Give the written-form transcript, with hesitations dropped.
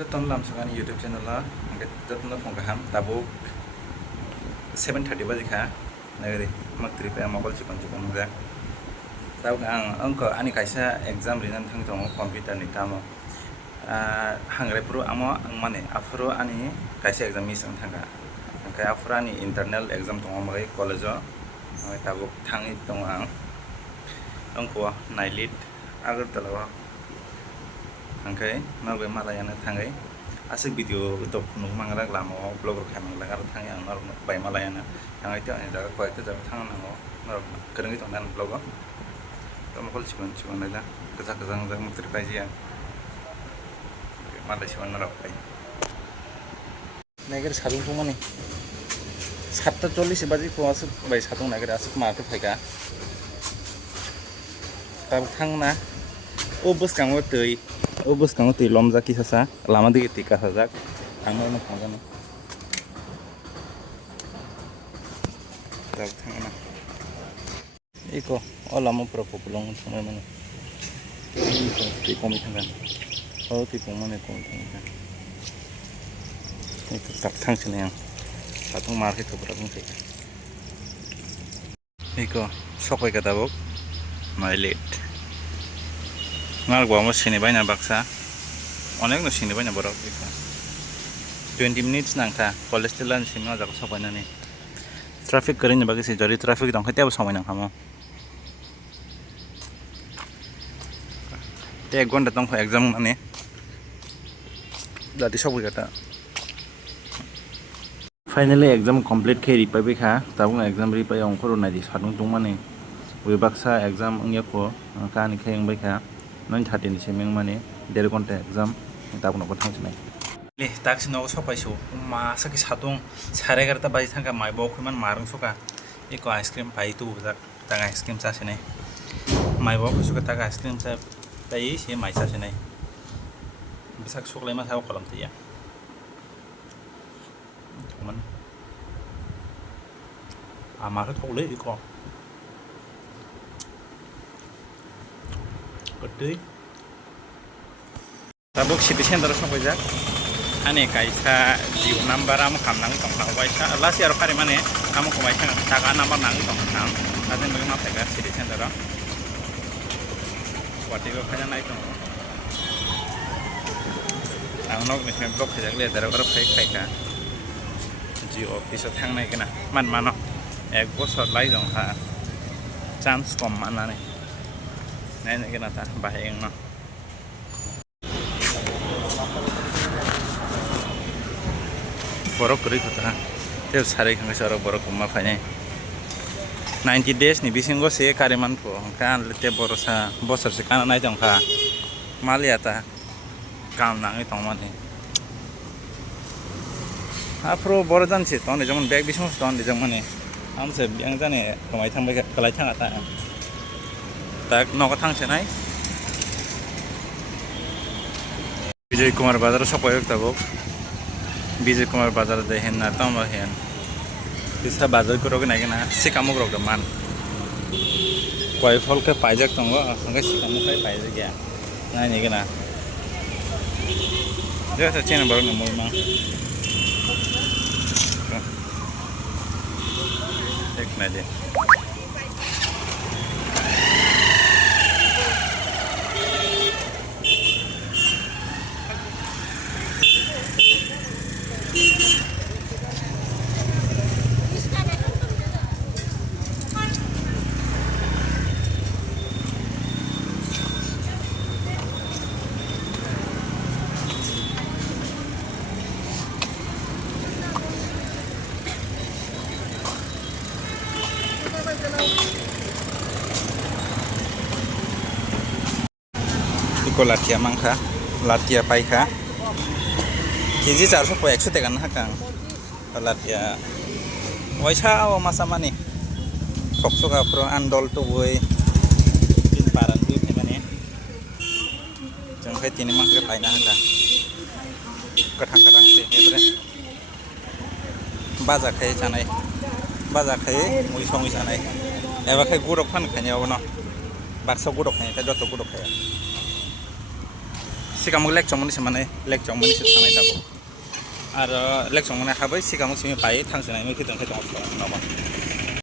Jotun lam sakani YouTube channel la jotun phone kaham tabuk 7:30 baje kha nagari maktri pa mobile chikon ga tabuk ang angko ani kaisa exam rinan thang jong computer ni tamo hangre pro amo mane afro ani kaisa exam mi sang thanga angkai afro ani internal exam tong magai college tabuk thangi tong ang angko nailit agartala angkai nagai malayana thangai asik video top nung mangrag lamo blogger khamang lagar thangi ang nor bai malayana angai te ani jaga koi te jaga thang nango nor kerengi tong dan blog to mokol chikon nala kajak jang jang mutri pai ji malai chikon nor pai nagar sadung tong mani 7:40 baje ko asuk bai sadung nagar asuk ma te phaika tab thang na obus kanggo tei obus kanggo tei lomja ki sasa lama dige tika sajak angno no phangano tab thangna iko olamo pro populong samay mano ti komi thangan o ti komane kom thangan iko tab thang sine yang satung market ko pro thang iko sokoi ka tabok mailet ngal gwa mo sini baina baksa onek no sini baina borok 20 minutes nangka college telan sini jak sopaina ni traffic karin bagi si jari traffic dong khate ab samai nang khamo te 1 ঘন্টা tong exam mane jati sobai kata finally exam complete khe ripai bekha tabung exam ripai ongkhoro nai sadung tung mane wi baksa exam angya ko kani khayang baikha 9:30 ni semeng mane 1.5 ঘন্টা exam tabung ko thangsinai le taksi no sopaisu ma saki sadung 11:30 baji thangka mai bo khman marung soka eko ice cream pai tu jak tang ice cream cha sinai mai bo khusuka tang ice cream cha pai se mai cha sinai bisak soklai ma saw kolam tiya man ama ko thole iko gede tabuk city center sampai jak ane kaisa jiu number am kamnang tong tang baisa last year kare mane am ko baisa taka number nang tong tang aden bagi ma pega city center wati ko khana nai tong ang nok ni blok khajak le dara bar phai khai ka jiu office thang nai kana man mano ek bosor lai jong ha chance kom manane nai nai kana ta baheng no borok kuri kota te sare khang sara borok ma phane 90 days ni bisingo se kareman ko kan lete borosa bosor se kana nai jong kha maliata kam nangi tongmane afro borodan se ton jemon bag bisong ton jemone amse biang jane komai thangbai kalai thanga ta tak noka thangse nai Vijay Kumar Bazar sokoyok tabok Vijay Kumar Bazar de hen na tamo hen bisa bazar kurog na gina sikamuk rog man koi fol ke paijak tongo angka sikamuk kai paijak ya na ni gina dia sa chena baru na mul mang ek na de iko latia mangkha latia paikha keji 400 ko 100 tekan hakang latia waisa o masa mani soksoka pro andol to boy tin paran tu mane jangkai tini mangkha paina haka kathang kathang se ebre baja khai chanai baja khai mui songi chanai eba khai gurok phan khanya obo no baksa gurok khai ta joto gurok khai sikamuk lek chongmani samane lek chongmani se thangnai tabuk aro lek chongmani habai sikamuk simi pai thangsinai mi khitong khitong naba